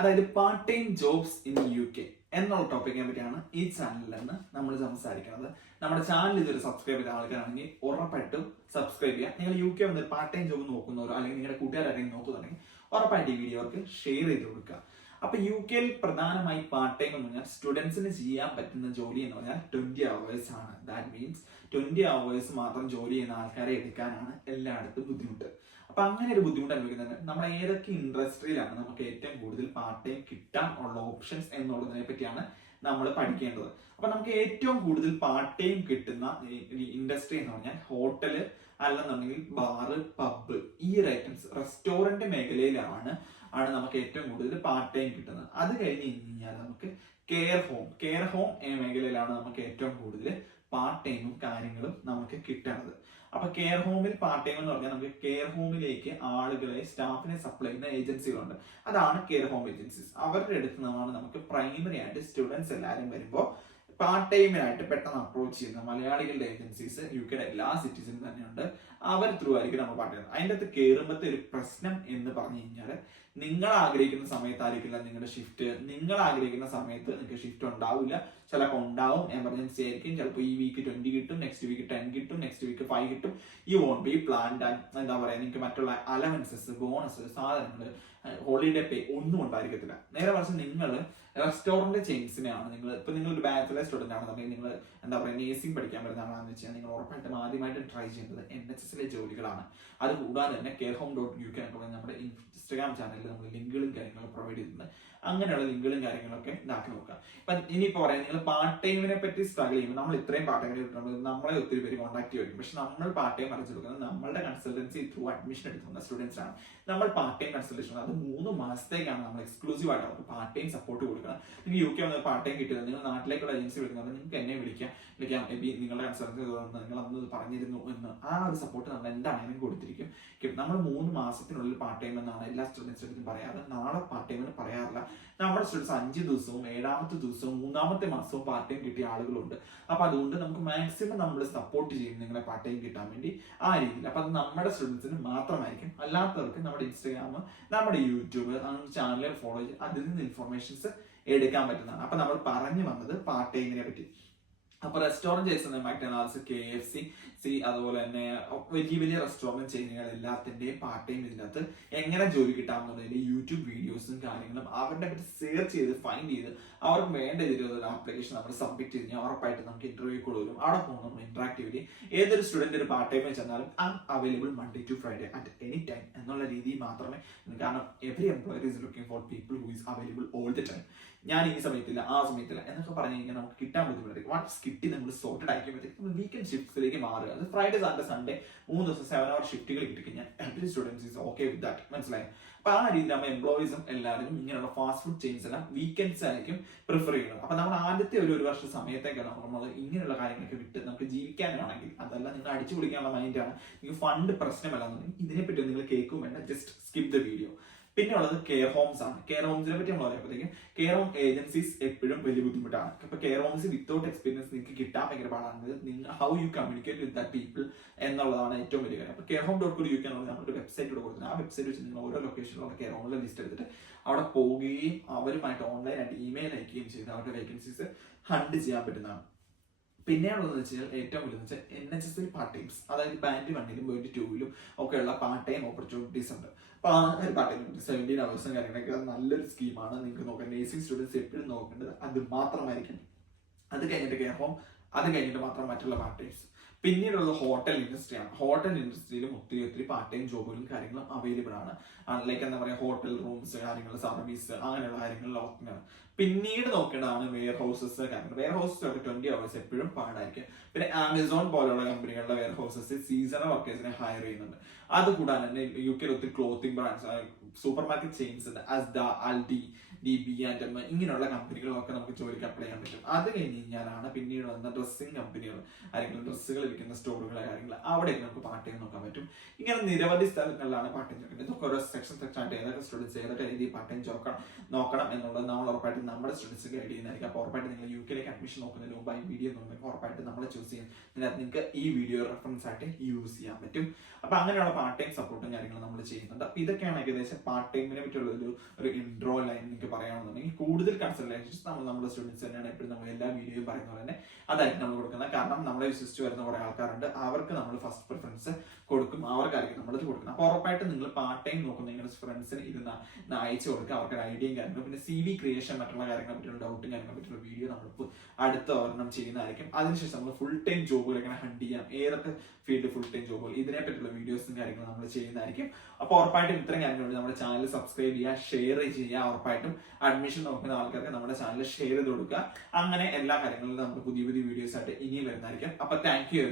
അതായത് part time jobs in UK എന്നുള്ള ടോപ്പിക്കിനെ പറ്റിയാണ് ഈ ചാനലിൽ നിന്ന് നമ്മൾ സംസാരിക്കുന്നത്. നമ്മുടെ ചാനൽ ഇതൊരു സബ്സ്ക്രൈബ് ചെയ്ത ആൾക്കാരാണെങ്കിൽ ഉറപ്പായിട്ടും സബ്സ്ക്രൈബ് ചെയ്യുക. നിങ്ങൾ UK വന്ന് പാർട്ട് ടൈം ജോബ് നോക്കുന്നവരോ അല്ലെങ്കിൽ നിങ്ങളുടെ കൂട്ടുകാരെങ്കിലും നോക്കുന്നുണ്ടെങ്കിൽ ഉറപ്പായിട്ട് ഈ വീഡിയോ അവർക്ക് ഷെയർ ചെയ്ത് കൊടുക്കുക. അപ്പൊ UK പ്രധാനമായി പാർട്ട് ടൈം എന്ന് പറഞ്ഞാൽ സ്റ്റുഡൻസിന് ചെയ്യാൻ പറ്റുന്ന ജോലി എന്ന് പറഞ്ഞാൽ 20 hours ആണ്. ദാറ്റ് മീൻസ് 20 hours മാത്രം ജോലി ചെയ്യുന്ന ആൾക്കാരെ എടുക്കാനാണ് എല്ലായിടത്തും ബുദ്ധിമുട്ട്. അപ്പൊ അങ്ങനെ ഒരു ബുദ്ധിമുട്ട് അനുഭവിക്കുന്നത് നമ്മൾ ഏതൊക്കെ ഇൻഡസ്ട്രിയിലാണ് നമുക്ക് ഏറ്റവും കൂടുതൽ പാർട്ട് ടൈം കിട്ടാൻ ഉള്ള ഓപ്ഷൻസ് എന്നുള്ളതിനെ പറ്റിയാണ് നമ്മൾ പഠിക്കേണ്ടത്. അപ്പൊ നമുക്ക് ഏറ്റവും കൂടുതൽ പാർട്ട് ടൈം കിട്ടുന്ന ഇൻഡസ്ട്രി എന്ന് പറഞ്ഞാൽ ഹോട്ടല് അല്ലെന്നുണ്ടെങ്കിൽ ബാറ്, പബ്, ഈ ഒരു ഐറ്റംസ് റെസ്റ്റോറന്റ് മേഖലയിലാണ് നമുക്ക് ഏറ്റവും കൂടുതൽ പാർട്ട് ടൈം കിട്ടുന്നത്. അത് കഴിഞ്ഞ് കഴിഞ്ഞാൽ നമുക്ക് കെയർ ഹോം മേഖലയിലാണ് നമുക്ക് ഏറ്റവും കൂടുതൽ പാർട്ട് ടൈമും കാര്യങ്ങളും നമുക്ക് കിട്ടുന്നത്. അപ്പൊ കെയർ ഹോമിൽ പാർട്ട് ടൈം എന്ന് പറഞ്ഞാൽ നമുക്ക് കെയർ ഹോമിലേക്ക് ആളുകളെ സ്റ്റാഫിനെ സപ്ലൈ ചെയ്യുന്ന ഏജൻസികളുണ്ട്. അതാണ് കെയർ ഹോം ഏജൻസീസ്. അവരുടെ അടുത്ത് നിന്നാണ് നമുക്ക് പ്രൈമറി ആയിട്ട് സ്റ്റുഡൻസ് എല്ലാവരും വരുമ്പോൾ പാർട്ട് ടൈമിനായിട്ട് പെട്ടെന്ന് അപ്രോച്ച് ചെയ്യുന്ന മലയാളികളുടെ ഏജൻസീസ് UKയുടെ എല്ലാ സിറ്റീസിലും തന്നെയുണ്ട്. അവർ ത്രൂ ആയിരിക്കും നമ്മൾ പാർട്ട് ചെയ്യുന്നത്. അതിൻ്റെ അകത്ത് കയറുമ്പോഴത്തെ ഒരു പ്രശ്നം എന്ന് പറഞ്ഞു കഴിഞ്ഞാൽ നിങ്ങൾ ആഗ്രഹിക്കുന്ന സമയത്തായിരിക്കില്ല നിങ്ങളുടെ ഷിഫ്റ്റ്. നിങ്ങൾ ആഗ്രഹിക്കുന്ന സമയത്ത് നിങ്ങൾക്ക് ഷിഫ്റ്റ് ഉണ്ടാവില്ല. ചിലപ്പോൾ ഉണ്ടാവും, എമർജൻസി ആയിരിക്കും. ചിലപ്പോൾ ഈ വീക്ക് 20 കിട്ടും, നെക്സ്റ്റ് വീക്ക് 10 കിട്ടും, നെക്സ്റ്റ് വീക്ക് 5 കിട്ടും. You won't be planned and എന്താ പറയുക, നിങ്ങൾക്ക് മറ്റുള്ള അലവൻസസ്, ബോണസ്, സാധനങ്ങൾ, ഹോളിഡേ പേ ഒന്നും ഉണ്ടായിരിക്കത്തില്ല. നേരെ മറിച്ച് നിങ്ങൾ റെസ്റ്റോറന്റ് ചെയിൻസിനെയാണ് നിങ്ങൾ ഒരു ബാച്ചിലർ സ്റ്റുഡന്റ് ആണെന്നുണ്ടെങ്കിൽ നിങ്ങൾ എന്താ പറയുക നേഴ്സിംഗ് പഠിക്കാൻ വരുന്ന ആളാണെന്ന് വെച്ചാൽ നിങ്ങൾ ഉറപ്പായിട്ടും ആദ്യമായിട്ട് ട്രൈ ചെയ്യുന്നത് NHS ജോലികളാണ്. അത് കൂടാതെ തന്നെ carehome.uk എന്നൊക്കെ പറഞ്ഞ നമ്മുടെ ഇൻസ്റ്റാഗ്രാം ചാനലിൽ നമ്മൾ ലിങ്കുകളും കാര്യങ്ങളും പ്രൊവൈഡ് ചെയ്തിട്ടുണ്ട്. അങ്ങനെയുള്ള ലിങ്കുകളും കാര്യങ്ങളൊക്കെ ഇതാക്കി നോക്കാം. ഇപ്പൊ ഇനിയിപ്പോ പറയാം, നിങ്ങൾ പാർട്ട് ടൈമിനെ പറ്റി സ്ട്രഗിൾ ചെയ്യുമ്പോൾ നമ്മൾ ഇത്രയും പാർട്ട് ടൈമിൽ കിട്ടുന്നത് നമ്മളെ ഒത്തിരി പേര് കോൺടാക്ട് ചെയ്യും. പക്ഷെ നമ്മൾ പാർട്ട് ടൈം അടച്ചു കൊടുക്കുന്നത് നമ്മളുടെ കൺസൾട്ടൻസി ത്രൂ അഡ്മിഷൻ എടുക്കുന്ന സ്റ്റുഡൻസ് ആണ്. നമ്മൾ പാർട്ട് ടൈം കൺസൾട്ടേഷൻ അത് 3 മാസത്തേക്കാണ് നമ്മൾ എക്സ്ക്ലൂസീവ് ആയിട്ട് അവർക്ക് പാർട്ട് ടൈം സപ്പോർട്ട് കൊടുക്കണം. നിങ്ങൾക്ക് UK വന്ന് പാർട്ട് ടൈം കിട്ടിയത് നിങ്ങൾ നാട്ടിലേക്കുള്ള ഏജൻസി വിളിക്കുന്നത് നിങ്ങൾക്ക് എന്നെ വിളിക്കാം മേ ബി നിങ്ങളുടെ കൺസൾട്ടൻസി നിങ്ങൾ അന്ന് പറഞ്ഞിരുന്നു എന്ന് ആ ഒരു സപ്പോർട്ട് നമ്മൾ എന്താണെങ്കിലും കൊടുത്തിരിക്കും. നമ്മൾ 3 മാസത്തിനുള്ളിൽ പാർട്ട് ടൈം എന്നാണ് എല്ലാ സ്റ്റുഡൻസിനും പറയാറ്. നാളെ പാർട്ട് ടൈമിന് പറയാറില്ല. നമ്മുടെ സ്റ്റുഡൻസ് 5 ദിവസവും 7ാമത്തെ ദിവസവും 3ാമത്തെ മാസവും പാർട്ട് ടൈം കിട്ടിയ ആളുകളുണ്ട്. അപ്പൊ അതുകൊണ്ട് നമുക്ക് മാക്സിമം നമ്മൾ സപ്പോർട്ട് ചെയ്യും നിങ്ങളെ പാർട്ട് ടൈം കിട്ടാൻ വേണ്ടി ആ രീതിയിൽ. അപ്പൊ അത് നമ്മുടെ സ്റ്റുഡൻസിന് മാത്രമായിരിക്കും. അല്ലാത്തവർക്ക് നമ്മുടെ ഇൻസ്റ്റാഗ്രാം, നമ്മുടെ യൂട്യൂബ് ചാനൽ ഫോളോ ചെയ്ത് അതിൽ നിന്ന് ഇൻഫർമേഷൻസ് എടുക്കാൻ പറ്റുന്നതാണ്. അപ്പൊ നമ്മൾ പറഞ്ഞു വന്നത് പാർട്ട് ടൈമിനെ പറ്റി. അപ്പൊ റെസ്റ്റോറന്റ് ചെയ്യുന്ന McDonald's, KFC, അതുപോലെ തന്നെ വലിയ വലിയ റെസ്റ്റോറന്റ് ചെയിനുകൾ എല്ലാത്തിന്റെയും പാർട്ട് ടൈം ഇതിനകത്ത് എങ്ങനെ ജോലി കിട്ടാമെന്നുള്ളതിന്റെ യൂട്യൂബ് വീഡിയോസും കാര്യങ്ങളും അവരുടെ പറ്റി സെർച്ച് ചെയ്ത് ഫൈൻഡ് ചെയ്ത് അവർക്ക് വേണ്ട രീതിയിലുള്ള ആപ്ലിക്കേഷൻ നമ്മൾ സബ്മിറ്റ് ചെയ്ത് കഴിഞ്ഞാൽ ഉറപ്പായിട്ട് നമുക്ക് ഇന്റർവ്യൂ കൊടുക്കും. അവിടെ പോകുന്ന നമ്മൾ ഇന്ററാക്ടിവിറ്റി ഏതൊരു സ്റ്റുഡന്റ് ഒരു പാർട്ട് ടൈമിൽ ചെന്നാലും available Monday to Friday at any time എന്നുള്ള രീതിയിൽ മാത്രമേ. കാരണം every employer is looking for people who is available all the time. ഞാൻ ഈ സമയത്തില്ല, ആ സമയത്തില്ല എന്നൊക്കെ പറഞ്ഞു കഴിഞ്ഞാൽ നമുക്ക് കിട്ടാൻ ബുദ്ധിമുട്ടായിരിക്കും. വൺസ് കിട്ടി നമ്മൾ സോർട്ടഡ് ആക്കിയപ്പോഴത്തേക്ക് നമ്മൾ വീക്കെൻഡ് ഷിഫ്റ്റ്സിലേക്ക് മാറുക. അത് ഫ്രൈഡേ, സാറ്റർഡേ, സൺഡേ 3 ദിവസം 7 hour ഷിഫ്റ്റുകൾ കിട്ടിക്കഴിഞ്ഞാൽ every students is okay with that. മനസ്സിലായി? അപ്പൊ ആ രീതിയിൽ നമ്മൾ എംപ്ലോയീസും എല്ലാവരും ഇങ്ങനെയുള്ള ഫാസ്റ്റ് ഫുഡ് ചെയിൻസ് എല്ലാം വീക്കെൻഡ്സ് ആയിരിക്കും പ്രിഫർ ചെയ്യുന്നത്. അപ്പൊ നമ്മൾ ആദ്യത്തെ ഒരു വർഷ സമയത്തേക്കാണ് നമ്മൾ ഇങ്ങനെയുള്ള കാര്യങ്ങളൊക്കെ വിട്ട് നമുക്ക് ജീവിക്കാനാണെങ്കിൽ, അതല്ല നിങ്ങൾ അടിച്ചു പൊളിക്കാനുള്ള മൈൻഡാണ്, നിങ്ങൾക്ക് ഫണ്ട് പ്രശ്നമല്ല എന്നുണ്ടെങ്കിൽ ഇതിനെപ്പറ്റി നിങ്ങൾ കേൾക്കും വേണ്ട, ജസ്റ്റ് സ്കിപ്പ് ദ വീഡിയോ. പിന്നെ ഉള്ളത് കെയർ ഹോംസ് ആണ്. കെയർ ഹോംസിനെ പറ്റി നമ്മൾ പറയുമ്പോഴത്തേക്കും കെയർ ഹോം ഏജൻസീസ് എപ്പോഴും വലിയ ബുദ്ധിമുട്ടാണ്. ഇപ്പൊ കെയർ ഹോംസ് വിത്തൗട്ട് എക്സ്പീരിയൻസ് നിങ്ങൾക്ക് കിട്ടാൻ ഭയങ്കര പാടാണ്. നിങ്ങൾ how you communicate with that people എന്നുള്ളതാണ് ഏറ്റവും വലിയ കാര്യം. അപ്പൊ carehome.co.uk എന്നുള്ള നമ്മുടെ വെബ്സൈറ്റ് കൂടെ കൊടുക്കുന്നത്. ആ വെബ്സൈറ്റ് വെച്ച് നിങ്ങൾ ഓരോ ലൊക്കേഷനിലുള്ള കെയർ ഹോമിലെ ലിസ്റ്റ് എടുത്തിട്ട് അവിടെ പോവുകയും അവരുമായിട്ട് ഓൺലൈനായിട്ട് ഇമെയിൽ അയക്കുകയും ചെയ്ത് അവരുടെ വേക്കൻസീസ് ഹണ്ട് ചെയ്യാൻ പറ്റുന്നതാണ്. പിന്നെയുള്ളതെന്ന് വെച്ചാൽ ഏറ്റവും വലുതെന്ന് വെച്ചാൽ NHS പാർട്ട് ടൈംസ്, അതായത് Band 1-ലും Band 2-ലും ഒക്കെയുള്ള പാർട്ട് ടൈം ഓപ്പർച്യൂണിറ്റീസ് ഉണ്ട്. അപ്പൊ ആ ഒരു പാർട്ട് ടൈം 17 hours കാര്യങ്ങളൊക്കെ നല്ലൊരു സ്കീമാണ്. നിങ്ങൾക്ക് നോക്കാം, നേഴ്സിംഗ് സ്റ്റുഡൻസ് എപ്പോഴും നോക്കേണ്ടത് അത് മാത്രമായിരിക്കും. അത് കഴിഞ്ഞിട്ട് കെയർ ഹോം, അത് കഴിഞ്ഞിട്ട് മാത്രം മറ്റുള്ള പാർട്ട് ടൈംസ്. പിന്നീടുള്ളത് ഹോട്ടൽ ഇൻഡസ്ട്രിയാണ്. ഹോട്ടൽ ഇൻഡസ്ട്രിയിലും ഒത്തിരി പാർട്ട് ടൈം ജോബുകളും കാര്യങ്ങളും അവൈലബിൾ ആണ്. ലൈക്ക് എന്താ പറയുക, ഹോട്ടൽ റൂംസ് കാര്യങ്ങൾ, സർവീസ്, അങ്ങനെയുള്ള കാര്യങ്ങളിലൊക്കെയാണ്. പിന്നീട് നോക്കേണ്ടതാണ് വെയർ ഹൗസസ് കാര്യങ്ങൾ. വെയർ ഹൗസസ് ഒക്കെ 20 hours എപ്പോഴും പാടായിരിക്കും. പിന്നെ ആമസോൺ പോലുള്ള കമ്പനികളുടെ വെയർ ഹൗസസ് സീസണൽ വർക്കേഴ്സിനെ ഹയർ ചെയ്യുന്നുണ്ട്. അതുകൂടാതെ തന്നെ UK ഒത്തിരി clothing brands, supermarket chains, Asda, Aldi, B&M ഇങ്ങനെയുള്ള കമ്പനികളൊക്കെ നമുക്ക് ജോലിക്ക് അപ്ലൈ ചെയ്യാൻ പറ്റും. അത് കഴിഞ്ഞ് കഴിഞ്ഞാലാണ് പിന്നീട് വന്ന ഡ്രസ്സിംഗ് കമ്പനികൾ, ആരെങ്കിലും ഡ്രസ്സുകൾ വിൽക്കുന്ന സ്റ്റോറുകൾ കാര്യങ്ങൾ, അവിടെയൊക്കെ നമുക്ക് പാർട്ട് ടൈം നോക്കാൻ പറ്റും. ഇങ്ങനെ നിരവധി സ്ഥലങ്ങളിലാണ് പാർട്ട് ടൈം നോക്കുന്നത്. ഇതൊക്കെ ഓരോ സെക്ഷൻ ആയിട്ട് ഏതൊക്കെ സ്റ്റുഡൻസ് ഏതൊക്കെ രീതിയിൽ പാർട്ട് ടൈം നോക്കണം എന്നുള്ളത് നമ്മൾ ഉറപ്പായിട്ട് നമ്മുടെ സ്റ്റുഡൻസ് ഗൈഡ് ചെയ്യുന്നതായിരിക്കും. അപ്പോൾ ഉറപ്പായിട്ട് നിങ്ങൾ UKയിലേക്ക് അഡ്മിഷൻ നോക്കുന്നതിന് മുമ്പ് ഈ വീഡിയോ നോക്കുമ്പോൾ ഉറപ്പായിട്ട് നമ്മൾ ചൂസ് ചെയ്യാം. ഇതിനകത്ത് നിങ്ങൾക്ക് ഈ വീഡിയോ റെഫറൻസ് ആയിട്ട് യൂസ് ചെയ്യാൻ പറ്റും. അപ്പൊ അങ്ങനെയുള്ള പാർട്ട് ടൈം സപ്പോർട്ടും കാര്യങ്ങളും നമ്മൾ ചെയ്യുന്നുണ്ട്. അപ്പൊ ഇതൊക്കെയാണ് ഏകദേശം പാർട്ട് ടൈമിനെ പറ്റിയുള്ള ഒരു ഇൻട്രോ ലൈൻ നിങ്ങൾക്ക് പറയാമെന്നുണ്ടെങ്കിൽ കൂടുതൽ കൺസൾട്ടേഷൻസ് നമ്മുടെ സ്റ്റുഡൻസ് തന്നെയാണ് എപ്പോഴും നമ്മൾ എല്ലാ വീഡിയോയും പറയുന്ന പോലെ തന്നെ അതായിരിക്കും നമ്മൾ കൊടുക്കുന്നത്. കാരണം നമ്മളെ വിശ്വസിച്ച് വരുന്ന കുറെ ആൾക്കാരുണ്ട്, അവർക്ക് നമ്മൾ ഫസ്റ്റ് പ്രിഫറൻസ് കൊടുക്കും, അവർക്കായിരിക്കും നമ്മളത് കൊടുക്കുന്നത്. അപ്പോൾ ഉറപ്പായിട്ടും നിങ്ങൾ പാർട്ട് ടൈം നോക്കുന്ന നിങ്ങളുടെ ഫ്രണ്ട്സിന് ഇത് അയച്ചു കൊടുക്കുക, അവർക്ക് ഐഡിയയും കാര്യങ്ങളും. പിന്നെ CV ക്രിയേഷൻ മറ്റുള്ള കാര്യങ്ങളെ പറ്റിയുള്ള ഡൗട്ടും കാര്യങ്ങളെ പറ്റിയുള്ള വീഡിയോ നമ്മളിപ്പോൾ അടുത്ത ഒരെണ്ണം ചെയ്യുന്നതായിരിക്കും. അതിനുശേഷം നമ്മൾ ഫുൾ ടൈം ജോബുകൾ എങ്ങനെ ഹണ്ട് ചെയ്യാം, ഏതൊക്കെ ഫീൽഡ് ഫുൾ ടൈം ജോബുകൾ, ഇതിനെ പറ്റിയുള്ള വീഡിയോസും കാര്യങ്ങളും നമ്മൾ ചെയ്യുന്നതായിരിക്കും. അപ്പോൾ ഉറപ്പായിട്ടും ഇത്തരം കാര്യങ്ങളുണ്ട്. നമ്മുടെ ചാനൽ സബ്സ്ക്രൈബ് ചെയ്യുക, ഷെയർ ചെയ്യുക. ഉറപ്പായിട്ടും അഡ്മിഷൻ നോക്കുന്ന ആൾക്കാർക്ക് നമ്മുടെ ചാനൽ ഷെയർ ചെയ്ത് കൊടുക്കുക. അങ്ങനെ എല്ലാ കാര്യങ്ങളിലും നമ്മൾ പുതിയ പുതിയ വീഡിയോസ് ആയിട്ട് ഇനിയും വരുന്നതായിരിക്കും. അപ്പൊ താങ്ക് യു.